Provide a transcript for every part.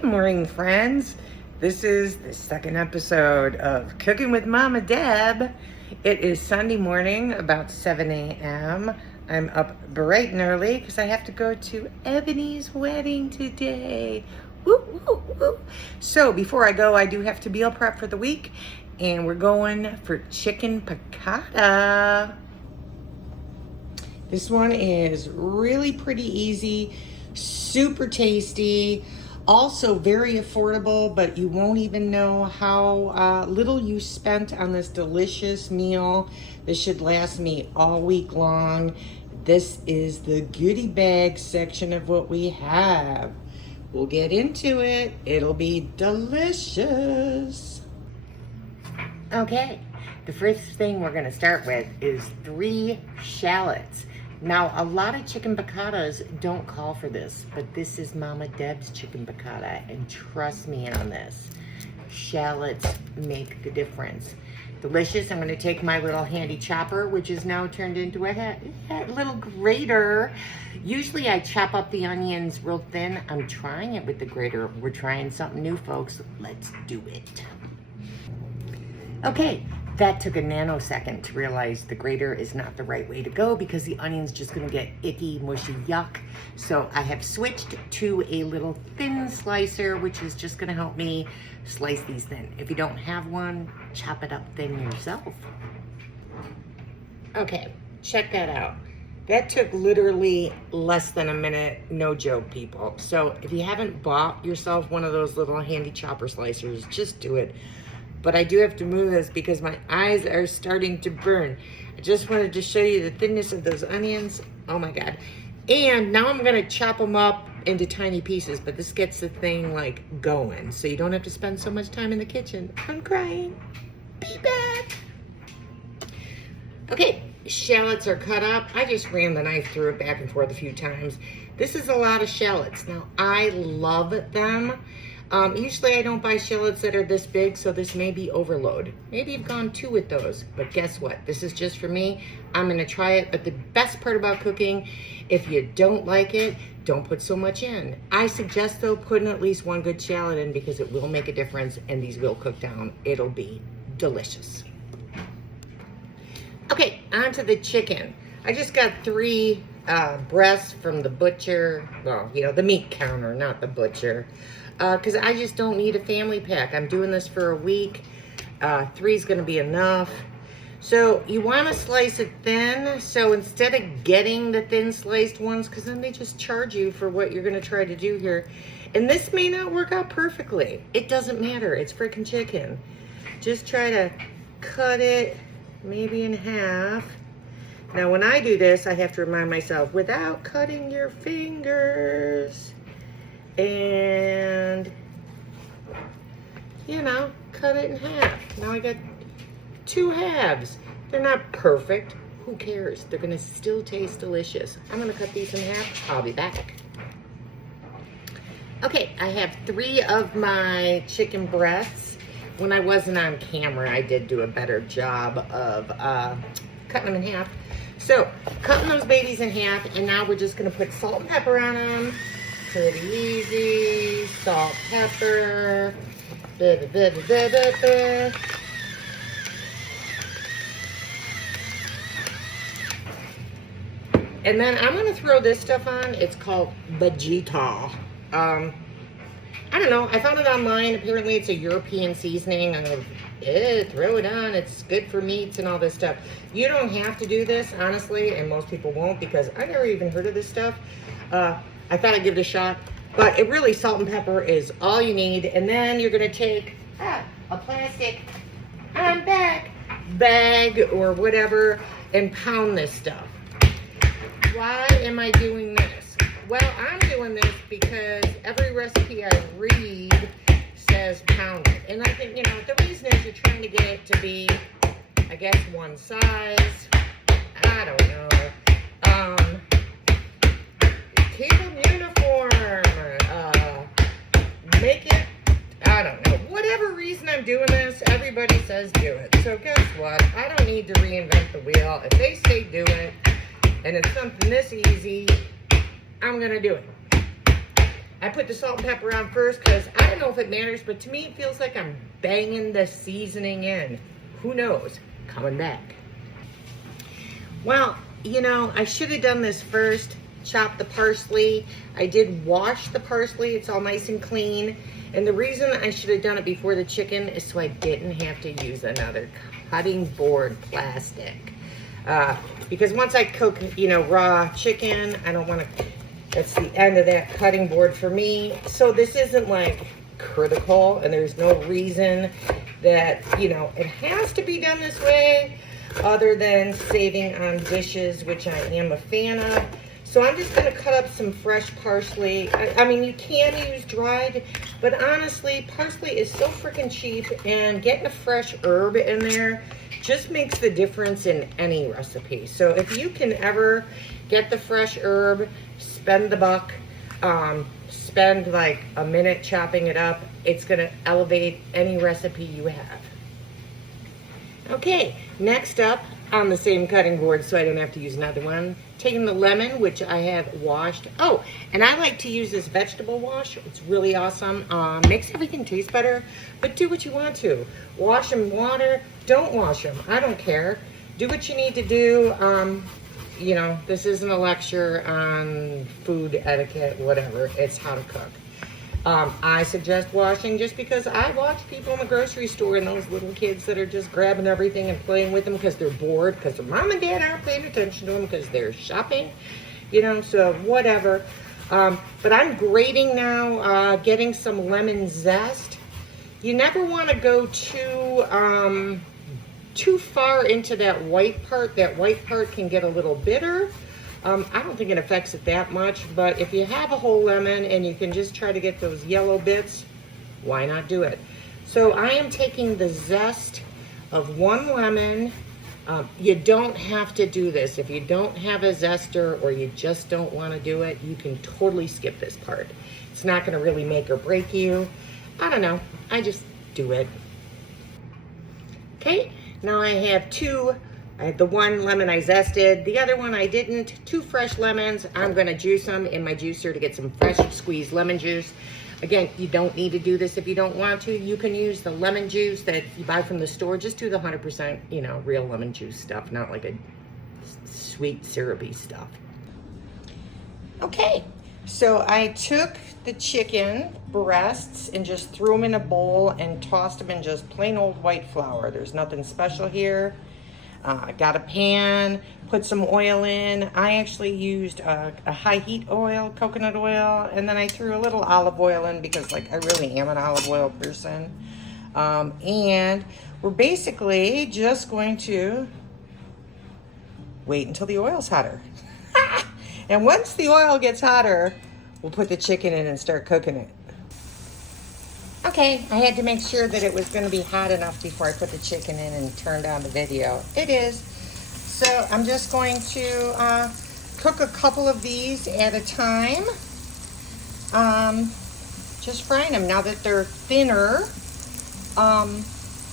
Good morning, friends. This is the second episode of Cooking with Mama Deb. It is Sunday morning, about 7 a.m. I'm up bright and early because I have to go to Ebony's wedding today. Woo, woo, woo. So before I go, I do have to meal prep for the week, and we're going for chicken piccata. This one is really pretty easy, super tasty, also very affordable, but you won't even know how little you spent on this delicious meal. This should last me all week long. This is the goodie bag section of what we have. We'll get into it. It'll be delicious. Okay, the first thing we're gonna start with is 3 shallots. Now, a lot of chicken piccatas don't call for this, but this is Mama Deb's chicken piccata, and trust me on this, shallots make the difference. Delicious. I'm going to take my little handy chopper, which is now turned into a little grater. Usually I chop up the onions real thin. I'm trying it with the grater. We're trying something new, folks. Let's do it. Okay. That took a nanosecond to realize the grater is not the right way to go because the onion's just gonna get icky, mushy, yuck. So I have switched to a little thin slicer, which is just gonna help me slice these thin. If you don't have one, chop it up thin yourself. Okay, check that out. That took literally less than a minute, no joke, people. So if you haven't bought yourself one of those little handy chopper slicers, just do it. But I do have to move this because my eyes are starting to burn. I just wanted to show you the thinness of those onions. Oh my God. And now I'm gonna chop them up into tiny pieces, but this gets the thing like going. So you don't have to spend so much time in the kitchen. I'm crying. Be back. Okay, shallots are cut up. I just ran the knife through it back and forth a few times. This is a lot of shallots. Now, I love them. Usually I don't buy shallots that are this big, so this may be overload. Maybe you've gone 2 with those, but guess what? This is just for me. I'm gonna try it, but the best part about cooking, if you don't like it, don't put so much in. I suggest though, putting at least 1 good shallot in because it will make a difference and these will cook down. It'll be delicious. Okay, on to the chicken. I just got 3 breasts from the butcher. Well, you know, the meat counter, not the butcher. Because I just don't need a family pack. I'm doing this for a week. 3 is going to be enough. So you want to slice it thin. So instead of getting the thin sliced ones, because then they just charge you for what you're going to try to do here. And this may not work out perfectly. It doesn't matter. It's freaking chicken. Just try to cut it maybe in half. Now when I do this, I have to remind myself, without cutting your fingers. And, you know, cut it in half. Now I got 2 halves. They're not perfect. Who cares? They're gonna still taste delicious. I'm gonna cut these in half. I'll be back. Okay, I have 3 of my chicken breasts. When I wasn't on camera, I did do a better job of cutting them in half. So, cutting those babies in half, and now we're just gonna put salt and pepper on them. Pretty easy. Salt, pepper. And then I'm gonna throw this stuff on. It's called piccata. I don't know. I found it online. Apparently, it's a European seasoning. I'm gonna throw it on. It's good for meats and all this stuff. You don't have to do this, honestly, and most people won't because I never even heard of this stuff. I thought I'd give it a shot, but it really, salt and pepper is all you need. And then you're gonna take a plastic bag or whatever and pound this stuff. Why am I doing this? Well, I'm doing this because every recipe I read says pound it. And I think, you know, the reason is you're trying to get it to be, I guess, one size. I don't know. Keep them uniform. Make it, I don't know. Whatever reason I'm doing this, everybody says do it. So guess what? I don't need to reinvent the wheel. If they say do it, and it's something this easy, I'm gonna do it. I put the salt and pepper on first because I don't know if it matters, but to me it feels like I'm banging the seasoning in. Who knows? Coming back. Well, you know, I should have done this first. Chop the parsley. I did wash the parsley. It's all nice and clean. And the reason I should have done it before the chicken is so I didn't have to use another cutting board plastic. Because once I cook, you know, raw chicken, I don't want to, that's the end of that cutting board for me. So this isn't like critical, and there's no reason that, you know, it has to be done this way other than saving on dishes, which I am a fan of. So I'm just gonna cut up some fresh parsley. I mean, you can use dried, but honestly, parsley is so freaking cheap, and getting a fresh herb in there just makes the difference in any recipe. So if you can ever get the fresh herb, spend the buck, spend like a minute chopping it up, it's gonna elevate any recipe you have. Okay, next up on the same cutting board so I don't have to use another one, taking the lemon, which I have washed. Oh, and I like to use this vegetable wash. It's really awesome. Makes everything taste better, but do what you want to. Wash them in water, don't wash them. I don't care. Do what you need to do. You know, this isn't a lecture on food etiquette, whatever. It's how to cook. I suggest washing just because I watch people in the grocery store and those little kids that are just grabbing everything and playing with them because they're bored, because their mom and dad aren't paying attention to them because they're shopping, you know, so whatever. But I'm grating now, getting some lemon zest. You never want to go too far into that white part. That white part can get a little bitter. I don't think it affects it that much, but if you have a whole lemon and you can just try to get those yellow bits, why not do it? So I am taking the zest of one lemon. You don't have to do this. If you don't have a zester or you just don't want to do it, you can totally skip this part. It's not going to really make or break you. I don't know. I just do it. Okay, now I have the one lemon I zested, the other one I didn't. 2 fresh lemons. I'm gonna juice them in my juicer to get some fresh squeezed lemon juice. Again, you don't need to do this if you don't want to. You can use the lemon juice that you buy from the store. Just do the 100%, you know, real lemon juice stuff, not like a sweet syrupy stuff. Okay, so I took the chicken breasts and just threw them in a bowl and tossed them in just plain old white flour. There's nothing special here. I got a pan, put some oil in. I actually used a high heat oil, coconut oil, and then I threw a little olive oil in because, like, I really am an olive oil person. And we're basically just going to wait until the oil's hotter. And once the oil gets hotter, we'll put the chicken in and start cooking it. Okay, I had to make sure that it was going to be hot enough before I put the chicken in and turned on the video. It is. So I'm just going to cook a couple of these at a time. Just frying them. Now that they're thinner,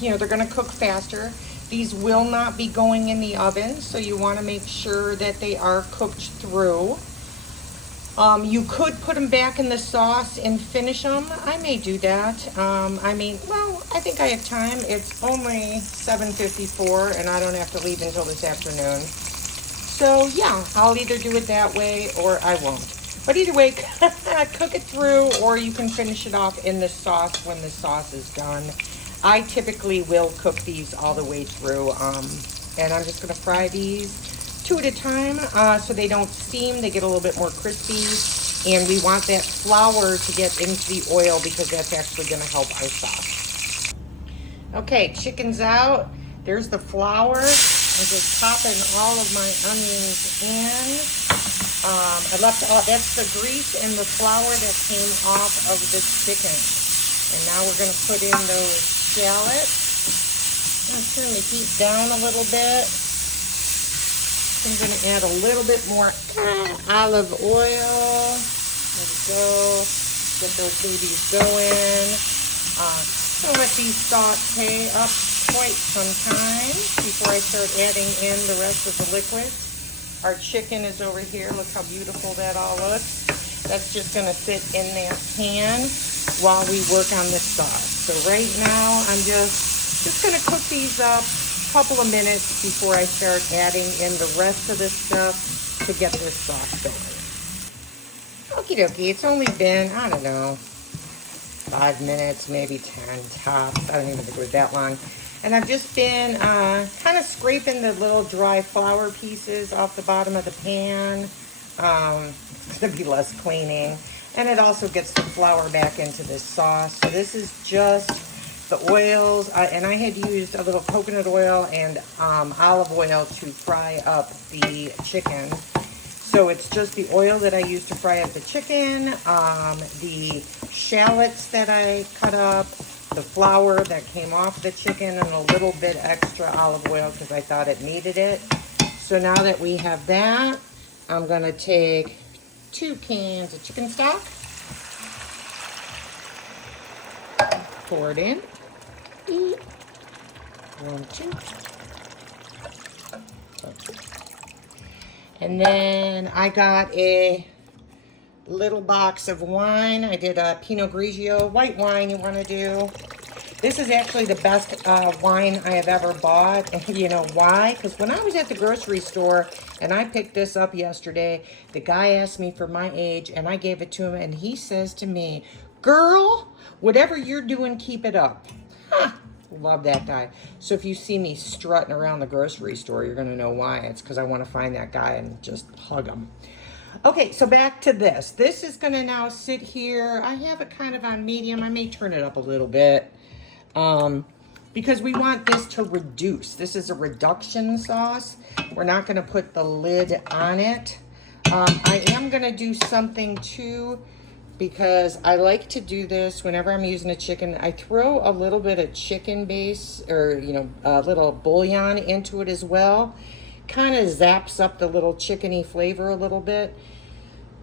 you know, they're going to cook faster. These will not be going in the oven, so you want to make sure that they are cooked through. You could put them back in the sauce and finish them. I may do that. I mean, well, I think I have time. It's only 7:54 and I don't have to leave until this afternoon. So yeah, I'll either do it that way or I won't. But either way, cook it through, or you can finish it off in the sauce when the sauce is done. I typically will cook these all the way through. And I'm just gonna fry these 2 at a time so they don't steam. They get a little bit more crispy, and we want that flour to get into the oil because that's actually going to help our sauce. Okay, chicken's out. There's the flour. I'm just popping all of my onions in. I left all, that's the grease and the flour that came off of the chicken. And now we're going to put in those shallots. I'm going to turn the heat down a little bit. I'm going to add a little bit more olive oil. There we go. Get those babies going. I'm going to let these saute up quite some time before I start adding in the rest of the liquid. Our chicken is over here. Look how beautiful that all looks. That's just gonna sit in that pan while we work on this sauce. So right now, I'm just gonna cook these up a couple of minutes before I start adding in the rest of this stuff to get this sauce going. Okie dokie, it's only been, I don't know, 5 minutes, maybe 10 tops. I don't even think it was that long. And I've just been kind of scraping the little dry flour pieces off the bottom of the pan. It's gonna be less cleaning. And it also gets the flour back into this sauce. So this is just the oils. And I had used a little coconut oil and olive oil to fry up the chicken. So it's just the oil that I used to fry up the chicken, the shallots that I cut up, the flour that came off the chicken, and a little bit extra olive oil because I thought it needed it. So now that we have that, I'm going to take 2 cans of chicken stock, pour it in, 1, 2. And then I got a little box of wine. I did a Pinot Grigio, white wine you want to do. This is actually the best wine I have ever bought. And you know why? Because when I was at the grocery store and I picked this up yesterday, the guy asked me for my age and I gave it to him and he says to me, "Girl, whatever you're doing, keep it up." Huh. Love that guy. So if you see me strutting around the grocery store, you're going to know why. It's because I want to find that guy and just hug him. Okay, so back to this. This is going to now sit here. I have it kind of on medium. I may turn it up a little bit because we want this to reduce. This is a reduction sauce. We're not going to put the lid on it. I am going to do something too, because I like to do this whenever I'm using a chicken. I throw a little bit of chicken base or, you know, a little bouillon into it as well. Kind of zaps up the little chickeny flavor a little bit.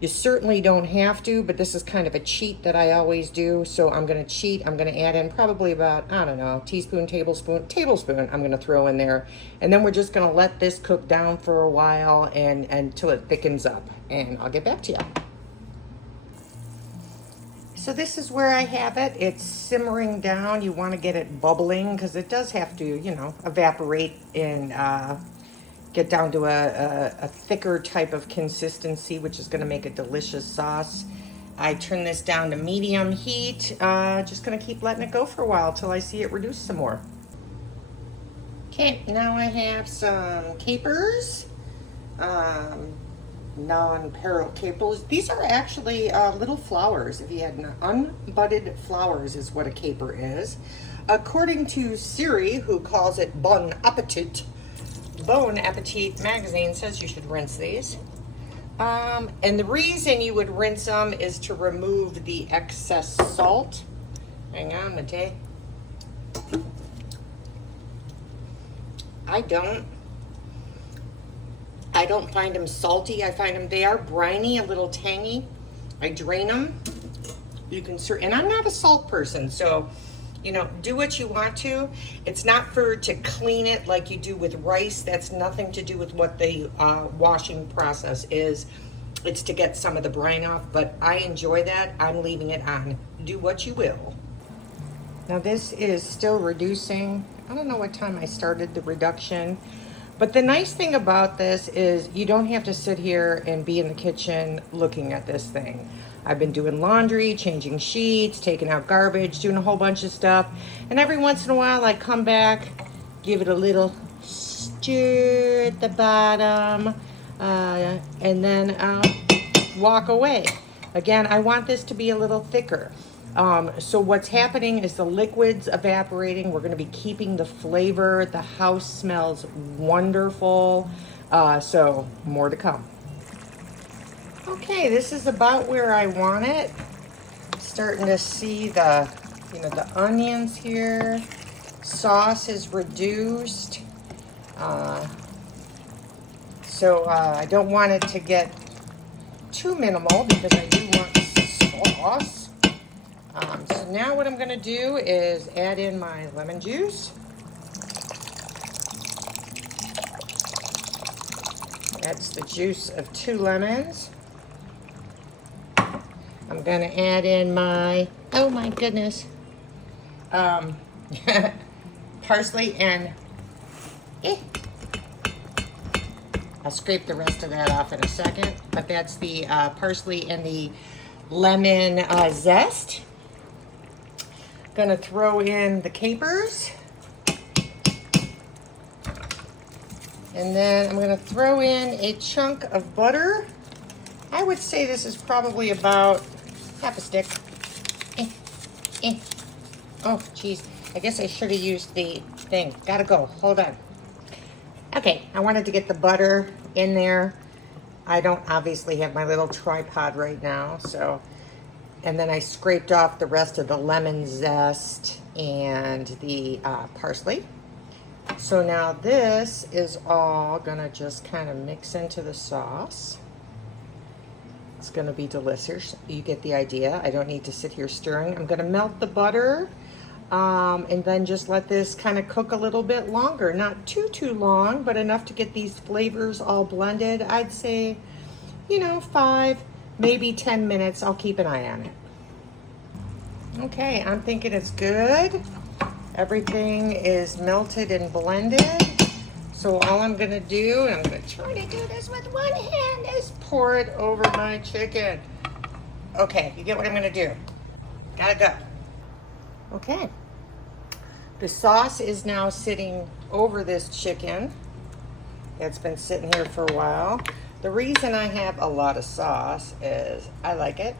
You certainly don't have to, but this is kind of a cheat that I always do. So I'm going to cheat. I'm going to add in probably about, I don't know, teaspoon, tablespoon I'm going to throw in there. And then we're just going to let this cook down for a while and until it thickens up. And I'll get back to you. So this is where I have it. It's simmering down. You want to get it bubbling because it does have to, you know, evaporate and get down to a thicker type of consistency, which is going to make a delicious sauce. I turn this down to medium heat. Just going to keep letting it go for a while till I see it reduce some more. Okay, now I have some capers. Non-pearl capers. These are actually little flowers. If you had unbudded flowers is what a caper is. According to Siri, who calls it Bon Appetit, Bon Appetit magazine says you should rinse these. And the reason you would rinse them is to remove the excess salt. Hang on, Mate. I don't find them salty. I find them, they are briny, a little tangy. I drain them. You can, and I'm not a salt person, so, you know, do what you want to. It's not to clean it like you do with rice. That's nothing to do with what the washing process is. It's to get some of the brine off, but I enjoy that. I'm leaving it on. Do what you will. Now this is still reducing. I don't know what time I started the reduction. But the nice thing about this is you don't have to sit here and be in the kitchen looking at this thing. I've been doing laundry, changing sheets, taking out garbage, doing a whole bunch of stuff. And every once in a while I come back, give it a little stir at the bottom, and then walk away. Again, I want this to be a little thicker. So what's happening is the liquid's evaporating. We're going to be keeping the flavor. The house smells wonderful. So more to come. Okay, this is about where I want it. Starting to see the onions here. Sauce is reduced. So I don't want it to get too minimal because I do want sauce. So now what I'm going to do is add in my lemon juice. That's the juice of 2 lemons. I'm gonna add in my, oh my goodness, parsley and I'll scrape the rest of that off in a second, but that's the parsley and the lemon zest. Gonna throw in the capers. And then I'm gonna throw in a chunk of butter. I would say this is probably about half a stick. Oh, geez. I guess I should have used the thing. Gotta go. Hold on. Okay, I wanted to get the butter in there. I don't obviously have my little tripod right now, so. And then I scraped off the rest of the lemon zest and the parsley. So now this is all gonna just kind of mix into the sauce. It's gonna be delicious. You get the idea. I don't need to sit here stirring. I'm gonna melt the butter and then just let this kind of cook a little bit longer. Not too long, but enough to get these flavors all blended. I'd say, 5, maybe 10 minutes. I'll keep an eye on it. Okay, I'm thinking it's good. Everything is melted and blended. So all I'm gonna do, and I'm gonna try to do this with one hand, is pour it over my chicken. Okay, you get what I'm gonna do. Gotta go. Okay. The sauce is now sitting over this chicken. It's been sitting here for a while. The reason I have a lot of sauce is I like it.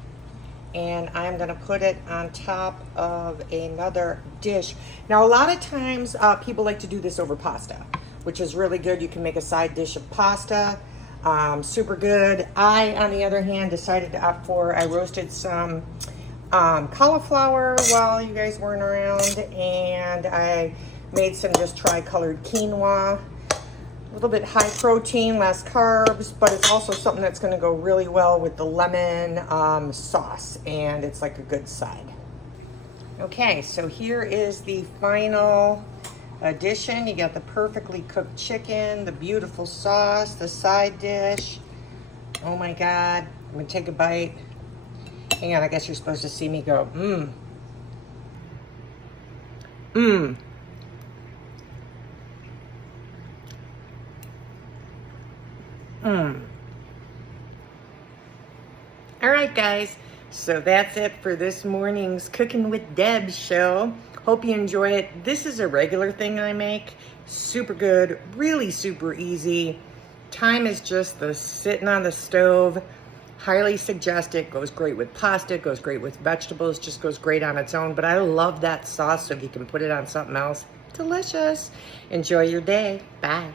And I'm gonna put it on top of another dish. Now, a lot of times people like to do this over pasta, which is really good. You can make a side dish of pasta, super good. I, on the other hand, decided to opt for, I roasted some cauliflower while you guys weren't around, and I made some just tri-colored quinoa. A little bit high protein, less carbs, but it's also something that's going to go really well with the lemon sauce, and it's like a good side. Okay, so here is the final addition. You got the perfectly cooked chicken, the beautiful sauce, the side dish. Oh my God, I'm going to take a bite. Hang on, I guess you're supposed to see me go, mmm. Mmm. All right, guys, so that's it for this morning's Cooking with Deb show. Hope you enjoy it. This is a regular thing I make. Super good, really super easy. Time is just the sitting on the stove. Highly suggest it. Goes great with pasta, goes great with vegetables, just goes great on its own. But I love that sauce, so if you can put it on something else, delicious. Enjoy your day. Bye.